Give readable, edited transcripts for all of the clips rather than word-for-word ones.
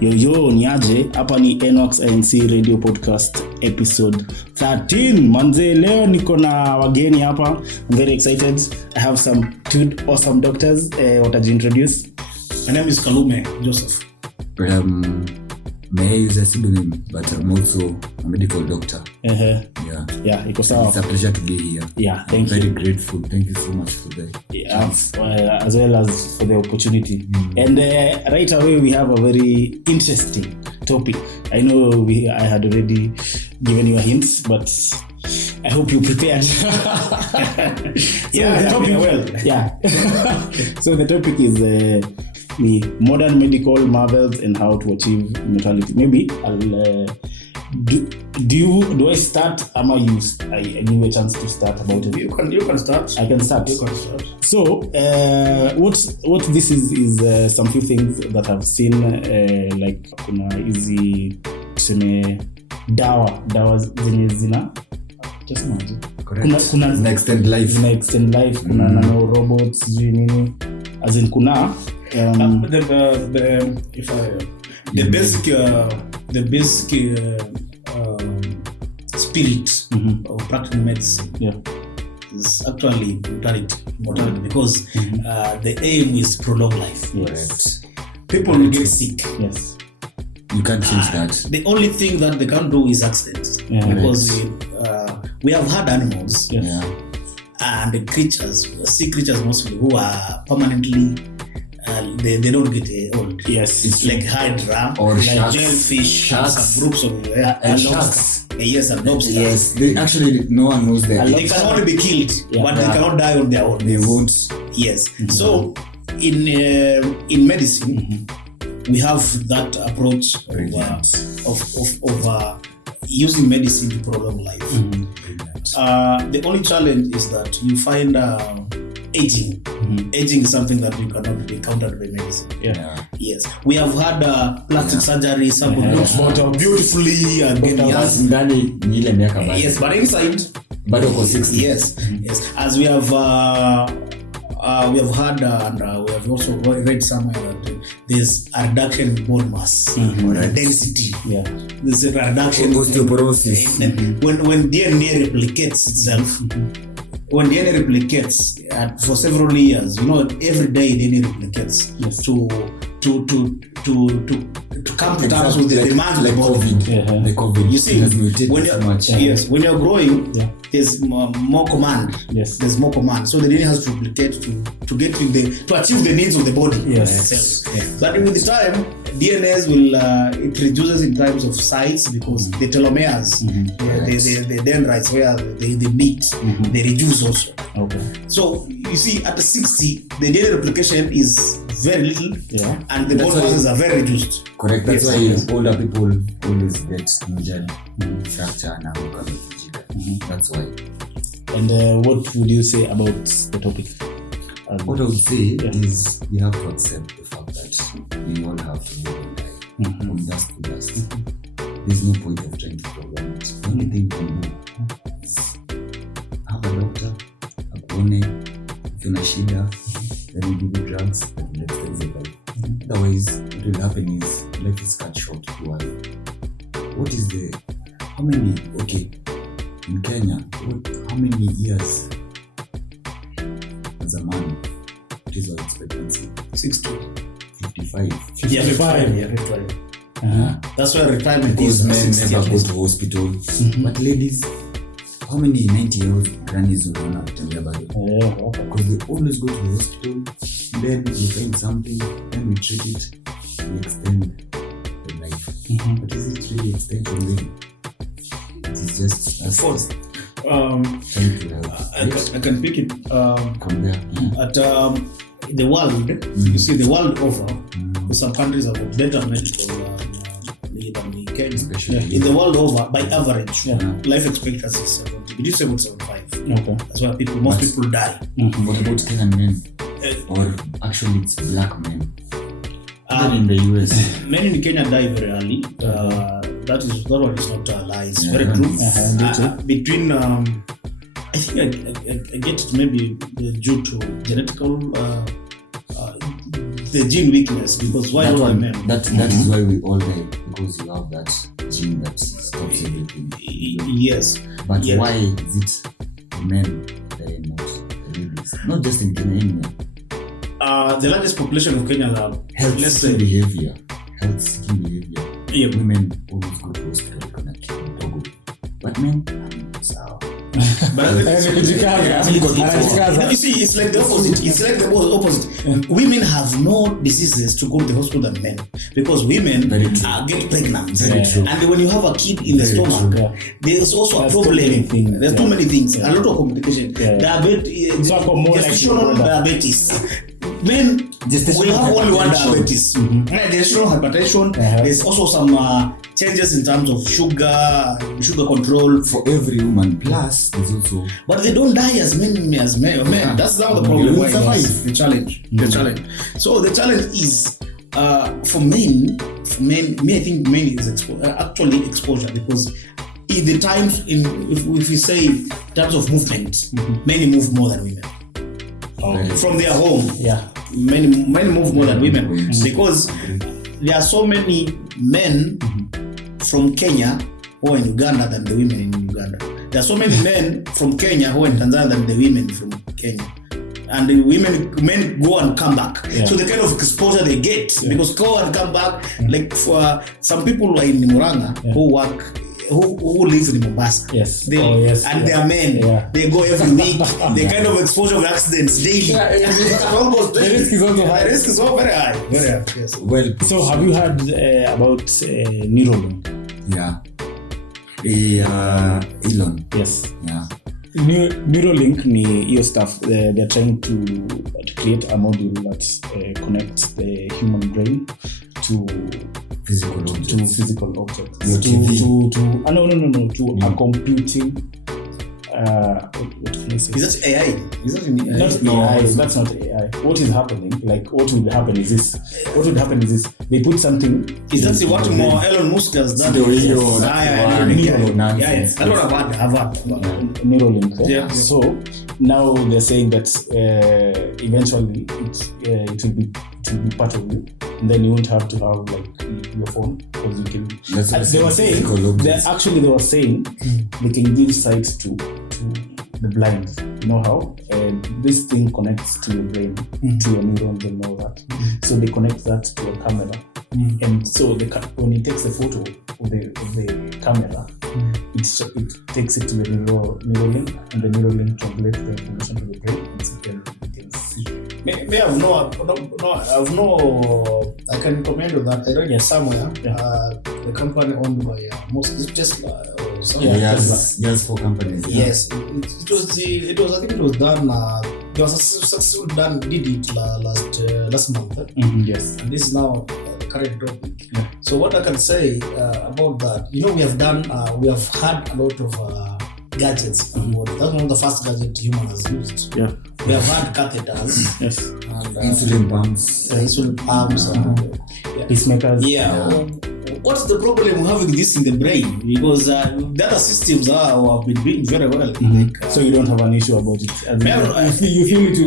Yo, niaje, hapa ni nworksinc radio podcast episode 13. Manze, leo niko na wageni hapa. I'm very excited. I have some two awesome doctors. Watajiintroduce. My name is Kalume Joseph. May use a pseudonym, but I'm also a medical doctor. Yeah, It's a pleasure to be here. Yeah, thank you. Very grateful. Thank you so much for the chance. As well as for the opportunity. And right away we have a very interesting topic. I know I had already given you a hint, but I hope you prepared. So the topic is the modern medical marvels and how to achieve immortality. Maybe I'll do I start? I give you a chance to start about it. You can start. I can start. You can start. So what this is some few things that I've seen, like kuna hizi tuseme dawa zenye zina just imagine kuna extend life kuna nano robots nini as in kuna the basic spirit of practicing medicine is actually mortality because the aim is to prolong life. Yes. People will get sick. Yes. You can't change that. The only thing that they can do is accidents because we have had animals and the creatures, sea creatures mostly, who are permanently they don't get old. Yes, it's like hydra or like sharks. Jellyfish, some groups of and sharks. Yes, and lobsters. Yes, they actually no one knows that. They can only be killed, but they cannot die on their own. They won't. Yes. So in medicine, we have that approach of using medicine to prolong life. The only challenge is that you find aging. Aging is something that you cannot be countered by medicine. Yes. We have had plastic surgery. Someone looks beautifully and Yes, ndani ni ile miaka bado. Yes, but inside bado kwa 60. Yes. As we have had and we have also read somewhere that there's a reduction in bone mass or density. There's a reduction in osteoporosis. When DNA replicates itself. When DNA replicates for several years, every day DNA replicates to come to terms with the demands of the body. The COVID. You see, when you're growing, there's more command. Yes. There's more command. So the DNA has to replicate to achieve the needs of the body. Yes. But with the time, DNAs will it reduces in terms of size because the telomeres, the dendrites where they meet, they reduce also. Okay. So you see, at the 60, the DNA replication is very little, and the bone masses are very reduced. Correct. That's why older people always get injured, fracture, and that's why. And what would you say about the topic? What I would say is we have to accept the fact that we all have to live and die from dust to dust. There's no point of trying to prolong it. The only thing you can do is have a doctor, if you're shida, then you give you drugs that will extend your life. Otherwise, what will happen is life is cut short to us. In Kenya, how many years as a man? What is our expectancy? 60. 55. 55. That's why retirement because is men never go to hospital. But ladies, how many 90-year-old grannies will run up to me about it? Because they always go to the hospital, then we find something, then we treat it, we extend the life. But is it really extension living? It is just a force. I can pick it from there. At the world, you see the world over, some countries have better medical than Kenya. Especially in the world over, by average, life expectancy is 70. It is 75. Okay. That's why most people die. What about Kenyan men? Or actually it's black men? Even in the US. Men in Kenya die very early. That one is not a lie. It's very true. Between I think I get it maybe due to genetical the gene weakness, because why don't men? That is why we all die, because you have that gene that stops everything. Yes. But yes. why is it the men die, not the ladies? Not just in Kenya, anywhere. The largest population of Kenya are health-seeking behavior. Yeah. Women always go to hospital connect dog. But men, but you see, it's like the opposite. Women have more diseases to go to the hospital than men, because women get pregnant. Very true. And when you have a kid in the stomach, there's also a problem. There's too many things. A lot of complications. Diabetes, gestational diabetes. Men will have only one diabetes. Gestational hypertension. There's also some changes in terms of sugar control for every woman. Plus, there's also. But they don't die as men. That's now the problem. Why the challenge? The challenge. So the challenge is for men. I think men is actually exposure, because in the times if we say in terms of movement, men move more than women. From their home, men move more than women, because there are so many men from Kenya who are in Uganda than the women in Uganda. There are so many men from Kenya who are in Tanzania than the women from Kenya. And the men go and come back. So the kind of exposure they get, because go and come back, like for some people who are in Muranga who work, who live in Mombasa. Yes. And they are men. They go every week. The kind of exposure of accidents daily. Almost daily. The risk is also high. The risk is all very high. Very high. Yes. Well, so have you heard about Neuralink? Yeah. Elon. Yes. Yeah. Neuralink ni hiyo stuff. They're trying to create a module that connects the human brain to physical objects. To a computing. What can I say? Is that AI? Not AI. That's not AI. What is happening? Like, what will happen is this. They put something. Is that what more Elon Musk has done? Neuralink. Yeah. So now they're saying that eventually it will be part of you. And then you won't have to have like your phone, because you can. They were saying they can give sight to the blind. You know how this thing connects to your brain, to your neurons and all that. So they connect that to a camera, and so when it takes a photo of the camera, it takes it to the Neuralink, and the Neuralink translates the information to the brain, and so it can see. I can comment on that. I read it somewhere. The company owned by Musk, is Tesla or something. Yes, 4 companies. Yes, it was. I think it was done. There was a successful did it last month. Yes, and this is now the current topic. So what I can say about that, we have had a lot of gadgets on board. That's one of the first gadgets human has used. Yeah. We have had catheters. Yes. And insulin pumps. Pacemakers. Yeah. What's the problem having this in the brain? Because the other systems have been doing very well. So you don't have an issue about it. You feel it.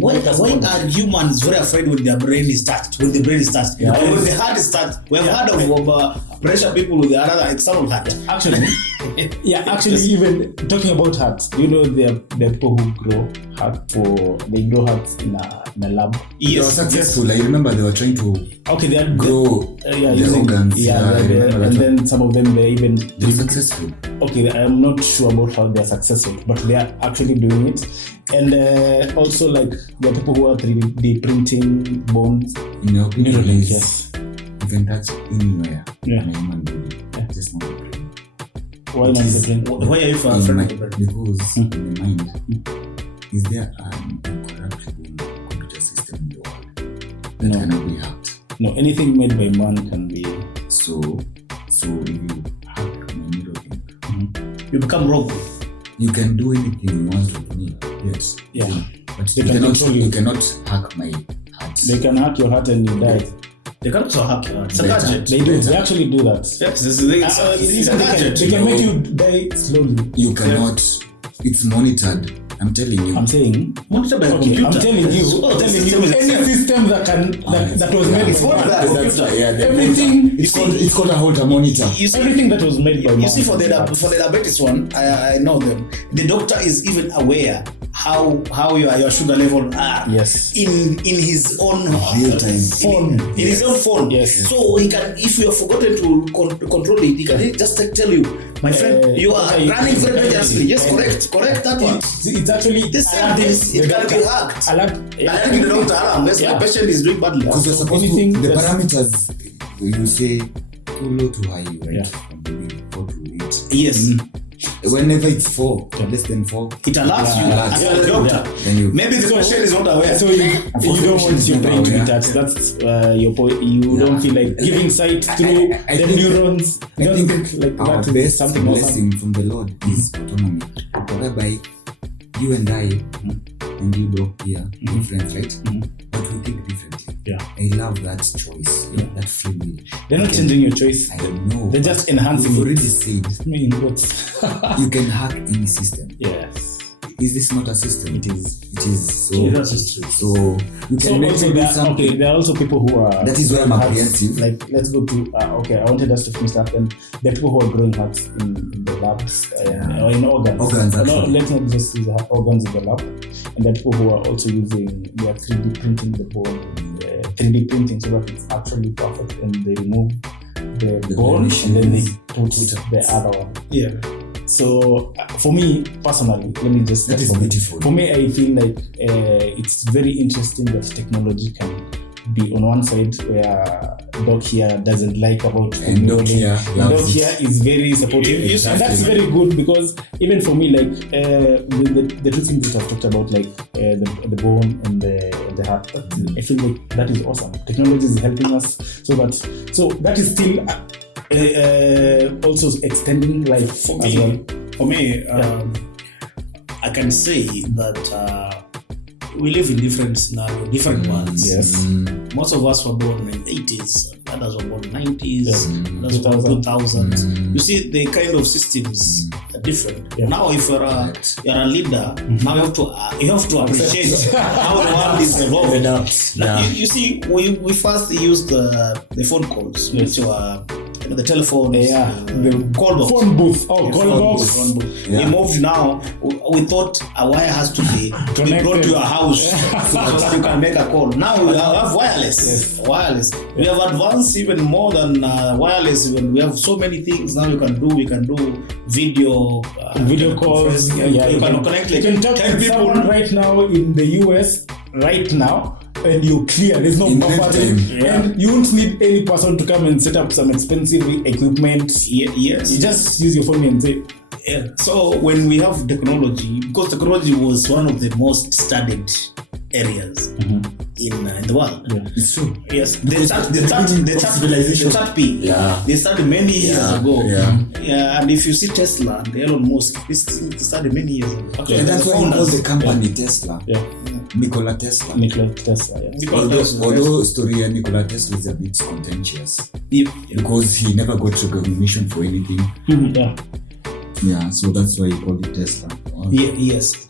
Why are humans very afraid when their brain is touched? When the brain is touched? Yeah, when the heart is touched. We have heard of pressure people with another external heart. Actually, even talking about hearts, there are people who grow hearts in a lab. Yes. They were successful. I remember they were trying to grow their organs. And then some of them they're successful. Okay, I'm not sure about how they're successful, but they are actually doing it. And also, like, there are people who are 3D printing bones. In your opinion, yes. You can touch anywhere in a human body, just not the brain. Why not the brain? Why are you afraid of the brain? Because in the mind, is there an incorruptible computer system in the world that cannot be hacked? No, anything made by man can be. So if you hack my Neuralink, you become rogue. You can do anything you want with me. Yes. Yeah. But you cannot hack my heart. They can hack your heart and you die. They can also hack your heart. It's a gadget. They do. They actually do that. Yes, it's a gadget. They can make you die slowly. You cannot. It's monitored. I'm telling you. I'm saying. Monitor by Okay, computer. I'm telling you. Oh, the system is Any system that was made It's by not man. by computer. Everything. It's called a holter monitor. You see, Everything that was made by man. you see, for the diabetes one, I know them. The doctor is even aware how your sugar level are. Yes. In his own Real-time phone. In his own phone. Yes. So he can, if you have forgotten to control it, he can just tell you, my friend, you are running very dangerously. Yes, correct that one. It's actually The same thing. It can be hacked. Alerting the doctor alarm. Yes, the patient is doing badly. Because you're supposed anything to, the that's- parameters, you say too low to high, right? Yeah. From the beginning, 4 to 8. Yes. Whenever it's 4, less than 4, It alerts you alerts. as the doctor. then you Maybe the patient is not aware. So you don't want your brain to be Yeah. touched. That's your point. You don't feel like giving sight through I the think- neurons. I You don't think think like our that is best something awesome. blessing from the Lord is autonomy, whereby you and I and you do here, different, right? But we think differently. Yeah. I love that choice, that free will. They're not changing your choice. I know. They're just enhancing You've it. already said I mean, what? you can hack any system. Yes. Is this not a system? It is. It is. So, Yes, it's true. so you can So make also me do there, something. okay, there are also people who are. That is why I'm hearts. apprehensive. Like, let's go to. Okay, I wanted us to finish that. And there are people who are growing hearts in the labs or in organs. Organs, No, actually. let's not just use the organs in the lab. And there are people who are also using. They are 3D printing the bone. 3D printing so that it's actually perfect, and they remove the bone and then they put the other one. Yeah. So for me personally, let me just That is for me. beautiful. For me, I feel like it's very interesting that technology can be on one side where Doc here doesn't like about And Doc here loves Doc it. here is very supportive, Yes, and that's very good because even for me, like the two things that I've talked about, like the bone and the heart, I feel like that is awesome. Technology is helping us so that is still also extending life For as me, well. I can say that we live in different scenarios, different worlds. Yes. Most of us were born in 80s, others were born in 90s, Yeah. others were born 2000s. 2000. You see, the kind of systems are different. Yeah. Now, if you're a leader, now you have to appreciate how the world is evolving. Now, Yeah. you see, we first used the phone calls, Yes. which were the telephone, The call box. phone booth. Oh, Yeah, call phone box. booth, phone booth. Yeah. We moved now. We thought a wire has to be brought to your house so that you can make a call. Now we have wireless. Yes. Wireless. We have advanced even more than wireless. Even we have so many things now you can do. We can do video Calls. You can connect. You can talk 10 to someone right now in the US right now, and you're clear. There's no In buffering, real time. and you won't need any person to come and set up some expensive equipment. Yes. You just use your phone and say, Yeah. So when we have technology, because technology was one of the most studied areas in the world. Yeah. It's true. Yes, Because the civilization. the chat P. Yeah. They started many years ago. Yeah. And if you see Tesla and Elon Musk, they started many years ago. Okay. And that's The why he calls founders. the company Tesla. yeah, Nikola Tesla. Nikola Tesla. Yeah. Because Tesla- Although story of Nikola Tesla is a bit contentious Yeah. because he never got recognition for anything. Yeah. Yeah, so that's why he called it Tesla. Yes.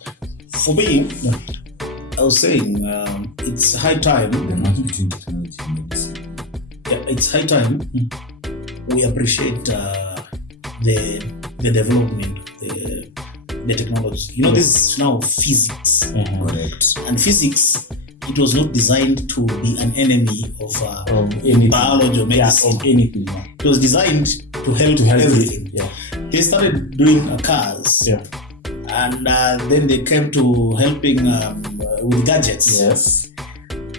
For me, I was saying it's high time. The match between technology and medicine. It's high time we appreciate the development of the technology. You know, this is now physics, Correct. and physics. It was not designed to be an enemy of anything. biology or Yeah, medicine. of anything. Yeah. It was designed to help everything. Yeah. They started doing cars, Yeah. and then they came to helping with gadgets. Yes.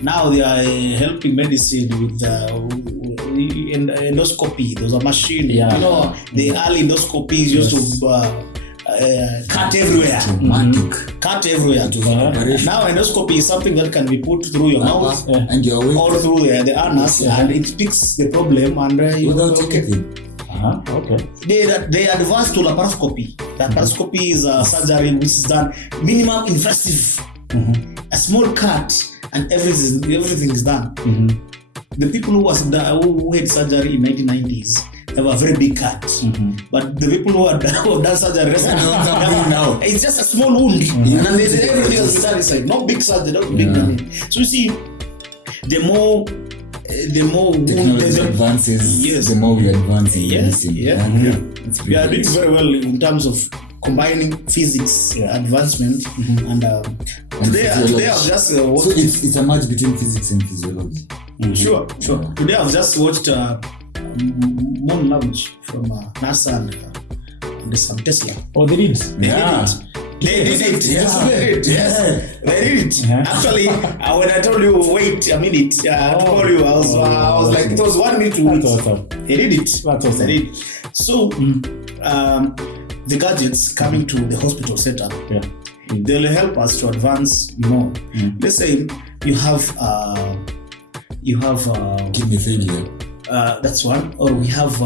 Now they are helping medicine with endoscopy. There's a machine. Yeah. You know, the early endoscopies used to cut everywhere. Traumatic. Cut everywhere. It was an operation. Now endoscopy is something that can be put through your mouth And you're awake or through the anus, Yeah. and it picks the problem. And without okay. anything. Okay. They advanced to laparoscopy. Laparoscopy is a surgery which is done minimum invasive. A small cut and everything is done. The people who had surgery in 1990s, have a very big cut. But the people who have done surgery now, it's just a small wound, and there's everything else inside. No big surgery, no big money. So you see, the more technology advances, the more we advance in medicine. We are doing very well in terms of combining physics advancement and today I've just watched. So it's a match between physics and physiology. Sure. Today I've just watched moon launch from NASA and some Tesla. Oh, they did. They did it. Yes. They did it. Actually, when I told you wait a minute to call you, I was like, it was 1 minute to wait. Awesome. They did it. That's awesome. They did it. So the gadgets coming to the hospital setup, they'll help us to advance more. Let's say you have kidney failure. That's one. Or we have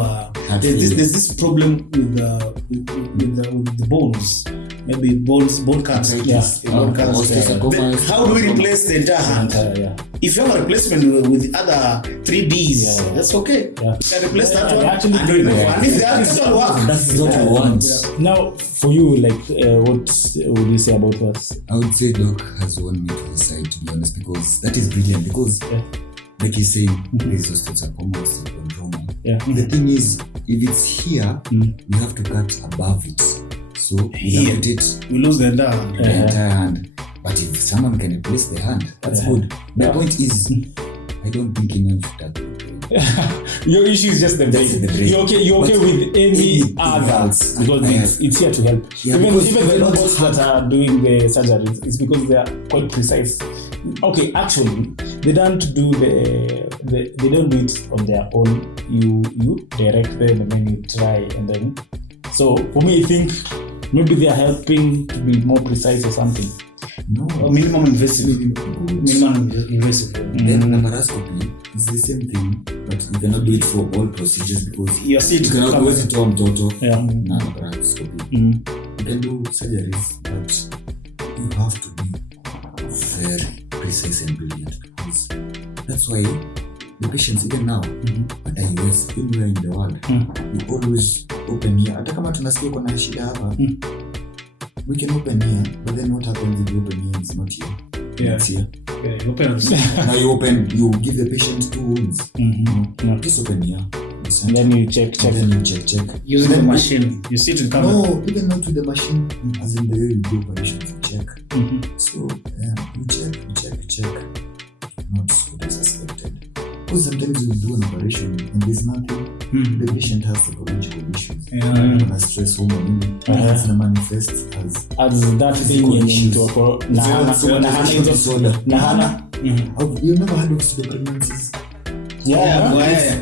there's this problem with the bones. Maybe bone cancer. Bone cancer. How do we replace the entire hand? If you have a replacement with other 3Ds, that's okay. You can replace that one. And if they actually work, that's what we want. Now, for you, like, what would you say about us? I would say Doc has won me to his side, to be honest, because that is brilliant. Because, like you say, these osteosarcoma, osteochondroma. The thing is, if it's here, we have to cut above it. So we lose the entire hand. But if someone can replace the hand, that's good. My point is, I don't think anyone should touch the brain. Your issue is just the brain. You're okay with any other, because it's here to help. Even the robots that are doing the surgeries, it's because they are quite precise. Okay, actually, they don't do they don't do it on their own. You direct them and then you try, and then. So for me, I think maybe they are helping to be more precise or something. No, minimum invasive. Then laparoscopy is the same thing, but you cannot do it for all procedures because you cannot always do mtoto. Na laparoscopy. You can do surgeries, but you have to be very precise and brilliant, because that's why the patients even now at US, anywhere in the world, you always open here. Hata kama tunasikia kuna shida hapa, we can open here, but then what happens if you open here is not here? It's here. You open. Now you give the patient 2 wounds. Just open here. And then you check. Then you check. Using the machine. You sit in camera. No, even not with the machine. As in the way you do operations, you check. So you check. Not what is suspected. Because sometimes you do an operation and there's nothing. The patient has psychological issues. When a stress hormone, it's the manifest as that thing into you never heard of pseudopregnancies?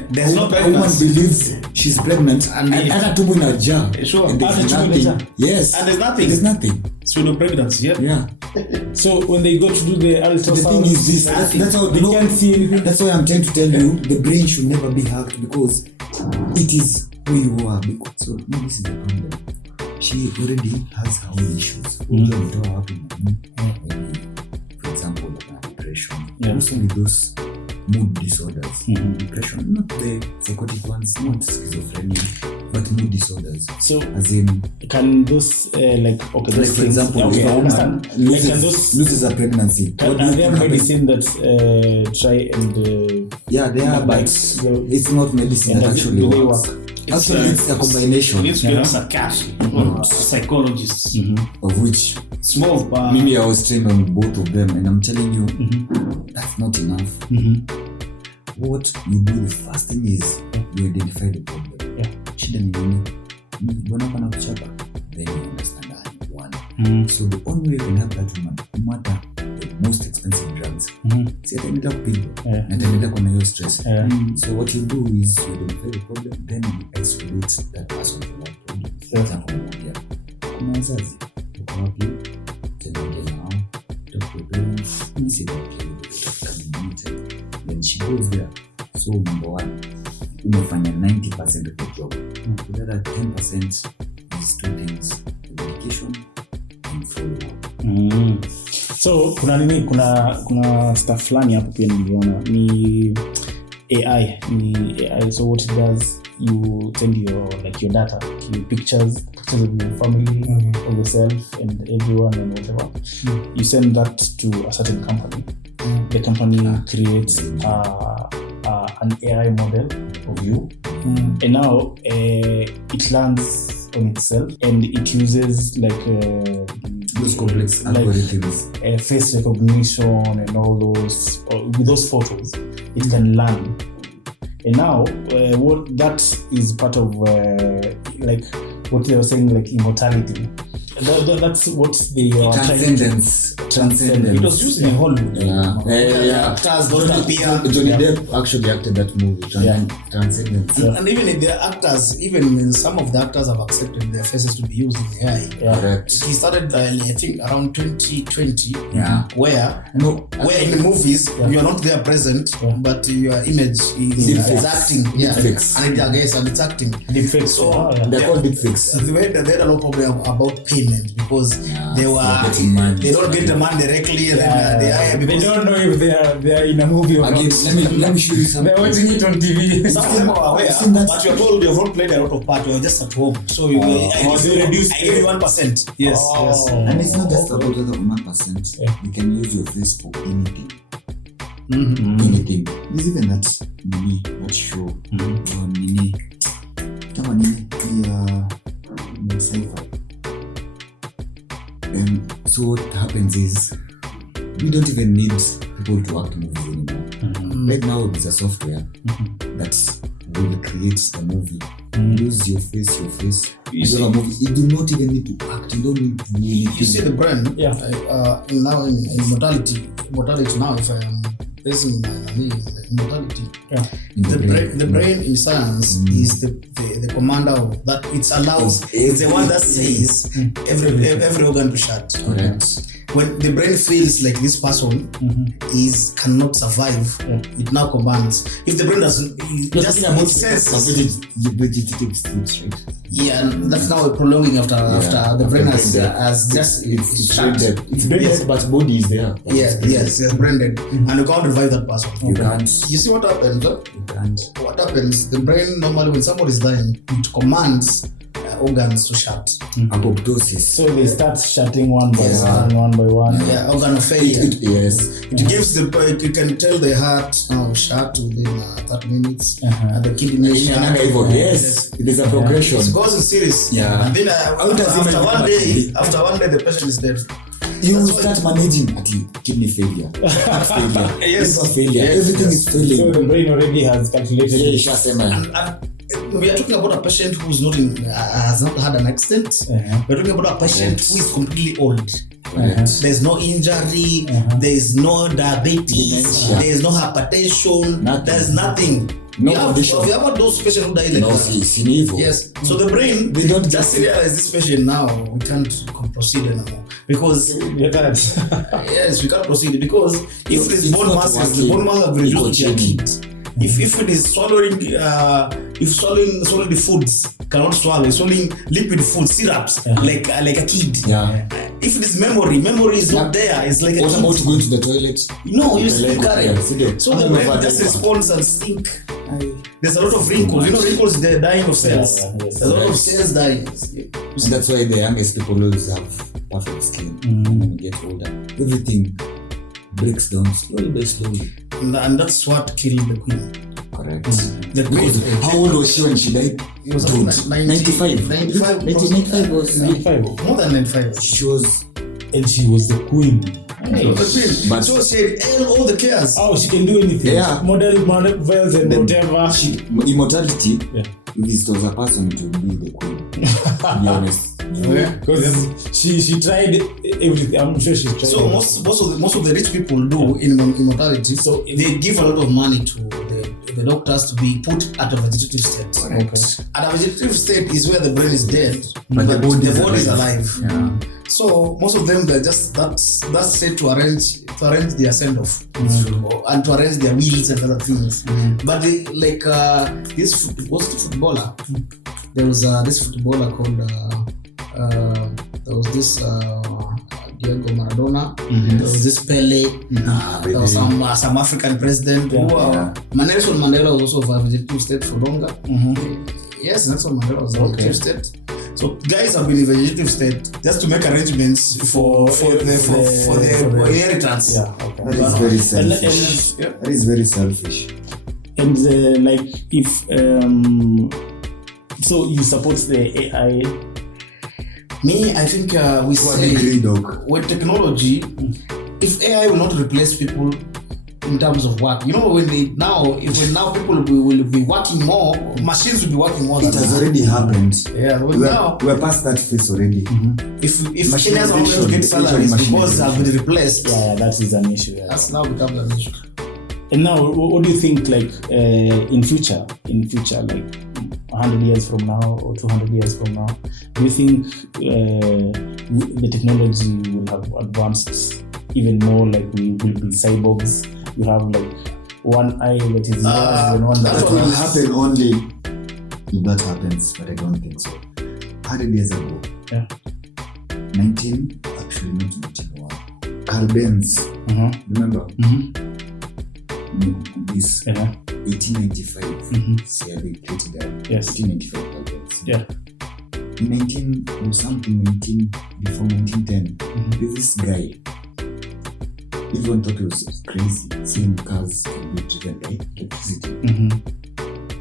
There's no pregnancy. Woman believes she's pregnant and other tumor in a jar. Sure. And there's nothing. Yes. And there's nothing. Pseudo-pregnancy. Yeah. So when they go to do the ultrasound, the thing is this. That's how they can't see anything. That's why I'm trying to tell you the brain should never be hacked, because it is who you are. So no, this is the problem. She already has her own issues. For example, depression. Mostly those mood disorders. Depression, not the psychotic ones, not schizophrenia, but mood disorders. So as in, can those those for example, I understand. Loses a pregnancy. Are there medicine that try and they are, but it's not medicine that actually works. It's a combination. It's a psychologists, of which small. Maybe I was trained on both of them, and I'm telling you, that's not enough. What you do, the first thing is you identify the problem. Shida ni nini? Mbona kana kuchapa? Then you understand that one. So the only way you can help that woman, no matter the most expensive drugs, see, ataenda kupigwa na ataenda kwa hiyo stress. So what you do is you identify the problem, then you isolate that person from that problem. For example, kuna wazazi uko wapi? Tena nao talk to parents, see that then she goes there. So number one, umefanya 90% of the job. The other 10% is 2 things: education and follow-up. So kuna stuff fulani hapo pia niliona ni AI. So what it does you send your data, your pictures of your family, of yourself and everyone and whatever. You send that to a certain company. The company creates an AI model of you, and now it learns on itself, and it uses those complex algorithms, face recognition and all those. With those photos, it can learn. And now, what that is part of what they were saying, immortality. That's what they are transcendence. It was used in Hollywood. Actors don't appear. Johnny Depp actually acted that movie. Transcendence. And even if the actors, even some of the actors have accepted their faces to be used in AI. Correct. He started, I think, around 2020. Where in the movies you are not there present, but your image is acting. Deepfakes. And it's acting. Deepfakes. So they're called deepfakes. They had a lot of problem about payment because they don't get the money directly, and they don't know if they are in a movie or again, not. let me show you something. They're watching it on TV. Some people are aware, but you're told you have not played a lot of part. You're just at home, so you I give you 1%. Yes. And it's not just about the 1%. You can use your face for anything. Anything. There's even that show on Nini. Kama Nini sci-fi. So what happens is we don't even need people to act movies anymore. Right now there's a software that will create the movie. Use your face. You see a movie. You do not even need to act. You don't need to do anything. You see the brain. Now in mortality now, if I am facing mortality, the brain in science is the commander of that. It allows. It's the one that says every organ to shut. Correct. When the brain feels like this person cannot survive, it now commands. If the brain doesn't, it says vegetative states, right? Yeah, and that's now prolonging after the brain has just it's shut. It's brain but body is there. Yes, brain dead, and you can't revive that person. You can't. You see what happens? You can't. What happens? The brain normally, when somebody is dying, it commands organs to shut. Apoptosis. So they start shutting one by one. Yeah, organ failure. It gives you can tell the heart shut within 30 minutes. The kidney shut. Yes, it is a progression. It goes in series. Yeah. And then after one day, the patient is dead. You start managing kidney failure, heart failure, liver failure. Everything is failing. So the brain already has calculated. We are talking about a patient who's not has not had an accident. We're talking about a patient who is completely old. There's no injury. There's no diabetes. There's no hypertension. There's nothing. We have those patients who die like that. Yes. So the brain, they don't just realize this patient now. We can't proceed anymore because yes, we can't proceed because if this bone mass the bone mass will reduce to a kid. If it is swallowing, swallowing the foods cannot swallow, swallowing liquid food, syrups like a kid. If it is memory is not there. It's like a what kid. about going to the toilet? No, you still carry. So the brain just responds and think. There's a lot of wrinkles. Wrinkles, they're dying of cells. There's a lot of cells dying. And that's why the youngest people always have perfect skin. And when you get older, everything breaks down slowly by slowly. And that's what killed the queen. Correct. The queen. How old was she when she died? It was 95. 95 was 95. More than 95. She was the queen. But so she had all the cares. Oh, she can do anything. Yeah. Model veils and whatever. Immortality. If this was a person, it would be the queen. To be honest. Because she tried everything. I'm sure she tried. So most of the rich people do in immortality. So they give a lot of money to the doctors to be put at a vegetative state. Correct. At a vegetative state is where the brain is dead, but the body is alive. Yeah. So most of them, they're just that's set to arrange their send off and to arrange their wills and other things. But this was the footballer. There was this footballer called there was this Diego Maradona. There was this Pele. There was some African president. Nelson Mandela was also a vegetative state for longer. Yes, Nelson Mandela was a vegetative state. So guys have been in vegetative state just to make arrangements for the inheritance. That is very selfish. That is very selfish. And like if so you support the AI? Me, I think we say with technology, if AI will not replace people in terms of work, you know, when now people will be working more, machines will be working more. It has already happened. Yeah, we're past that phase already. If machines are not get salaries because they have been replaced, that is an issue. That's now becomes an issue. And now, what do you think, like in future, like 100 years from now or 200 years from now, do you think the technology will have advanced even more? Like we will be cyborgs. You have like one eye that is yours and one that will happen only if that happens, but I don't think so. 100 years ago, 1901, Carl Benz, remember? This 1895, CRB created that. Yes. 1895 Carl Benz. Before 1910, there's this guy. Everyone thought he was crazy, seeing cars can be driven by electricity.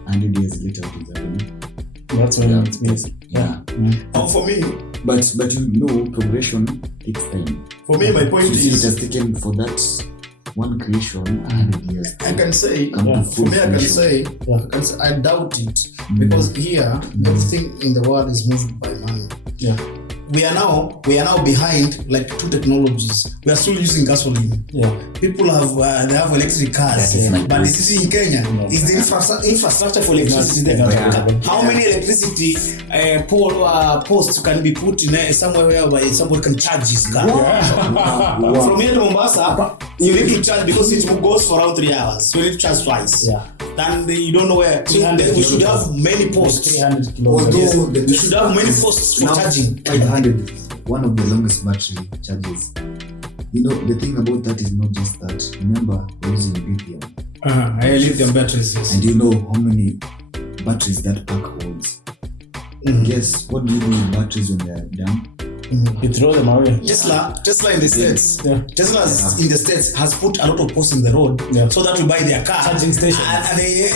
100 years later, it is happening. That's when it's basic. For me, but you know, progression takes time. For me, my point is it has taken for that one creation 100 years. I can say, I doubt it because here everything in the world is moved by money. We are now behind like two technologies. We are still using gasoline. People have they have electric cars, but this is in Kenya. Is the infrastructure for electricity there? How many electricity posts can be put in somewhere where somebody can charge his car? From here to Mombasa, you need to charge because it goes for around 3 hours. So you need to charge twice. Then you don't know where. So we should have many posts. 300 kilometers. We should have many posts for charging. 500, one of the longest battery charges. You know, the thing about that is not just that. Remember, we're using lithium. Lithium batteries. Yes. And you know how many batteries that pack holds. Guess what do you do with batteries when they are done? You throw them away. Tesla in the States. Tesla in the States has put a lot of posts in the road so that you buy their car. Charging station. And you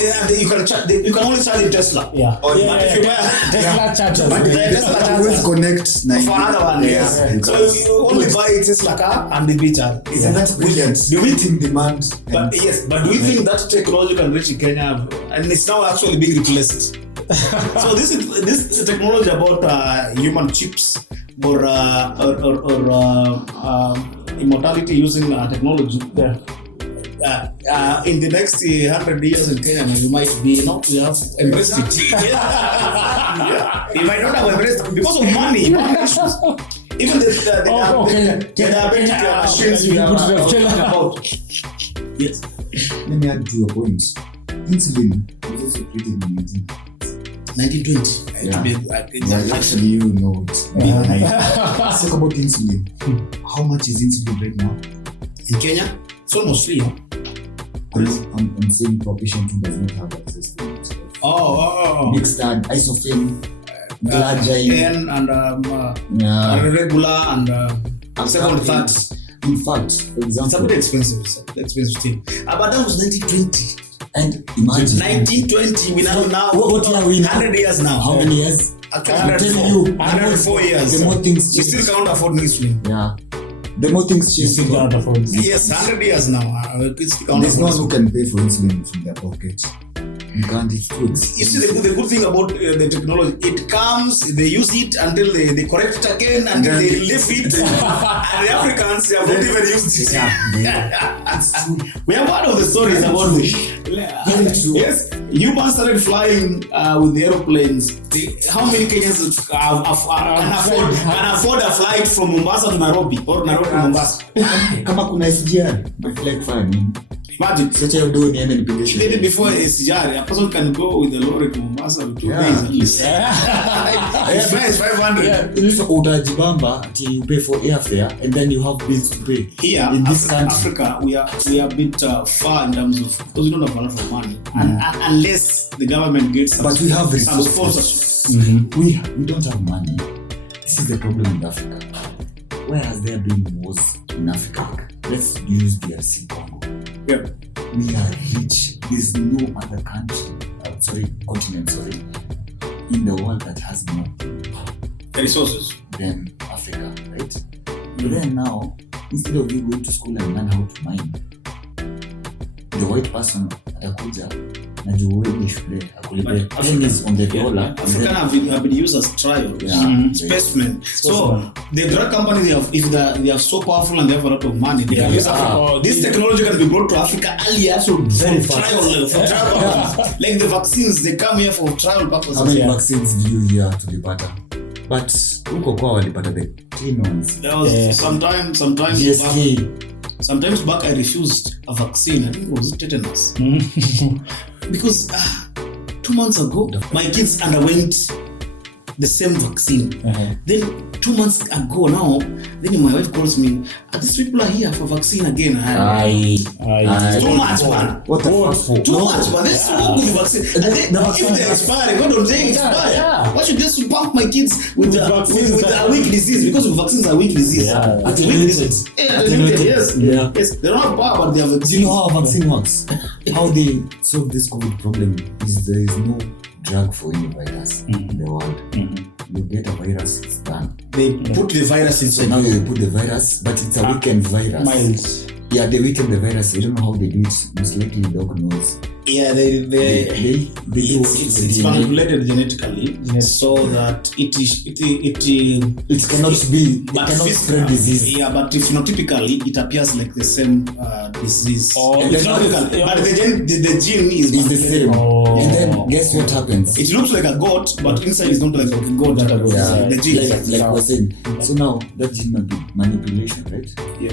can only charge in Tesla. But if you buy Tesla chargers. But Tesla chargers connect for another one. So you only buy a Tesla car and the recharge. Isn't that brilliant? Do we think demand? But do we think that technology can reach Kenya? And it's now actually being replaced. So this is technology about human chips. Or immortality using technology. In the next 100 years in Kenya, you might be, you have embraced it. You might not have embraced it because of money issues. Even the diabetic machines we are talking about. Yes. Let me add to your point. Insulin was also created in 1920. Actually, you know it. Let's talk about insulin. How much is insulin right now? In Kenya? It's almost free, I'm saying for patients who does not have access to it. Mixed isofen, glargine, and regular and several fats. In fact, for example, it's a bit expensive thing. But that was 1920. And imagine 1920, we now what are we 100 years now? How many years? Actually, 104 years. The more things we still can't afford insulin. The more things change. Still can't afford. Yes, 100 years now. There's no one who can pay for insulin from their pocket. You can't eat foods. You see, the good thing about the technology, it comes, they use it until they correct it again, until they leave it. And the Africans, they have not even used it. We have one of the stories about this. Yes, humans started flying with the aeroplanes. How many Kenyans can afford a flight from Mombasa to Nairobi or Nairobi to Mombasa? Kama kuna SGR, my flight fine. Imagine. Such a do niende nipige shule. Maybe before SGR, a person can go with the lorry to Mombasa in 2 days at least. It's 500. If utajibamba ati you pay for airfare and then you have bills to pay. Here in this country, Africa, we are a bit far in terms of, because we don't have a lot of money, unless the government gets some, but we have some resources. sponsorship. We don't have money. This is the problem in Africa. Where has there been wars in Africa? Let's use DRC Congo. Yeah. We are rich. There's no other country, continent, in the world that has more resources than Africa, right? But then now, instead of you going to school and learn how to mine, the white person atakuja na juwe shule akulipe pennies on the dollar. African have been used as trial specimen. So the drug companies, they are so powerful and they have a lot of money. They use this technology can be brought to Africa earlier, so very trial purposes. Like the vaccines, they come here for trial purposes. How many vaccines do you hear to Lipata? But huko kwa walipata the clean ones. There was sometimes GSK. Sometimes back I refused a vaccine. I think it was tetanus. Because 2 months ago, my kids underwent the same vaccine. Then 2 months ago now, then my wife calls me, these people are here for vaccine again. Too much, man. What the fuck? Too much, man. There's so good vaccine. If they expire, why don't they expire? Why should they just pump my kids with a weak disease? Because vaccines are weak disease. Attenuated. Yes. They don't have power, but they have vaccines. Do you know how a vaccine works? How they solve this COVID problem is there is no drug for any virus in the world. You get a virus, it's done. They put the virus inside. So now you put the virus, but it's a weakened virus. Mild. Yeah, they weaken the virus. I don't know how they do it. Most likely the dog knows. Yeah, they do it's manipulated genetically so that it cannot spread disease. Yeah, but phenotypically it appears like the same disease. And but the gene is the same. And then guess what happens? It looks like a goat, but inside is not like a goat. The gene, like we're saying. So now that gene manipulation, right? Yeah.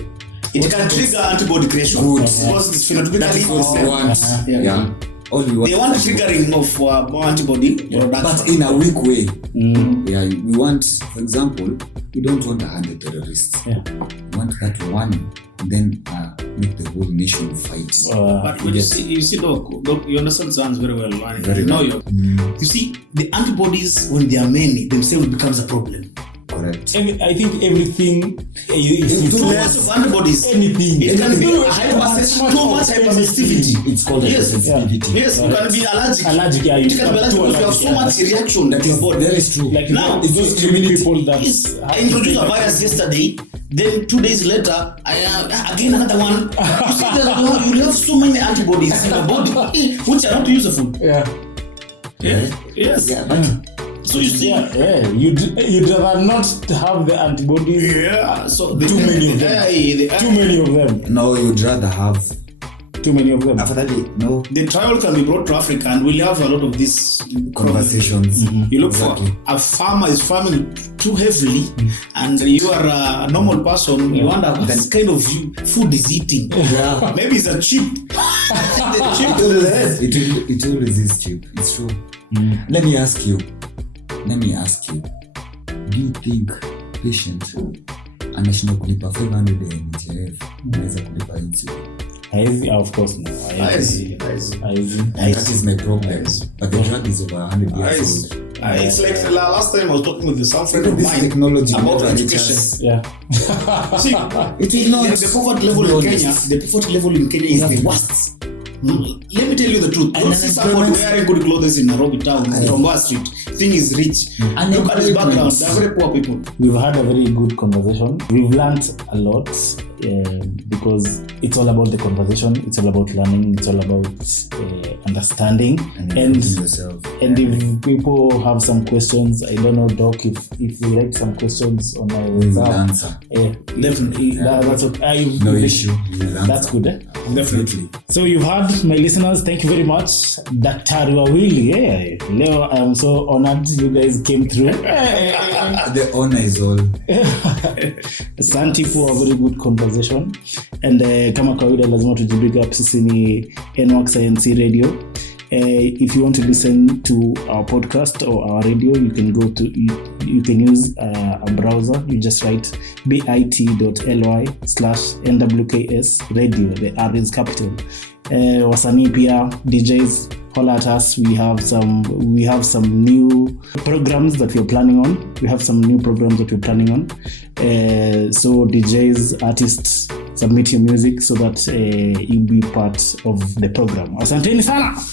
It can trigger antibody creation because it's phenotypically they want triggering of more antibody production, but in a weak way. Yeah, we want, for example, we don't want 100 terrorists. We want that one, then make the whole nation fight. But when you see, Doc, you understand science very well. You see, the antibodies, when they are many, themselves becomes a problem. Correct. I think everything too much of antibodies. Anything. It can be too much hypersensitivity. It's called hypersensitivity. Yes, you can be allergic. It can be allergic because you have so much reaction that is body. That is true. Like now, it's those people that I introduced a virus yesterday. Then 2 days later, again another one. You see that you have so many antibodies in the body which are not useful. Yes. Yeah, but so you see, you'd rather not have the antibodies. So too many of them. Too many of them. No, you'd rather have too many of them. No. The trial can be brought to Africa, and we'll have a lot of these conversations. You look for a farmer is farming too heavily, and you are a normal person. You wonder what kind of food is eating. Maybe it's a chip. It always is cheap. It's true. Let me ask you. Do you think patient anashindwa kulipa 500 ya NHIF anaweza kulipa insulin? Of course no. And that is my problem. But the drug is over 100 years old. It's like the last time I was talking with some friend of this mine technology about education. See, it will not. The poverty level in Kenya is the worst. Let me tell you the truth. Don't see someone wearing good clothes in Nairobi town, from Wall Street. Thing is rich. Look at his background. They're very poor people. We've had a very good conversation. We've learned a lot because it's all about the conversation. It's all about learning. It's all about understanding. And if people have some questions, I don't know, Doc, if we write some questions on my WhatsApp, answer. Definitely. That's okay. No issue. That's good. Definitely. So you've heard, my listeners, thank you very much. Daktari wawili. Leo, I am so honored you guys came through. The honor is all. Santi for a very good conversation. conversation. And kama kawaida lazima tujibig up, sisi ni nworksinc radio. If you want to listen to our podcast or our radio, you can go to you can use a browser. You just write bit.ly/nwks radio. The R is capital. Wasanii pia, DJs, holler at us. We have some new programs that we're planning on. So DJs, artists, submit your music so that you be part of the program. Asanteni sana.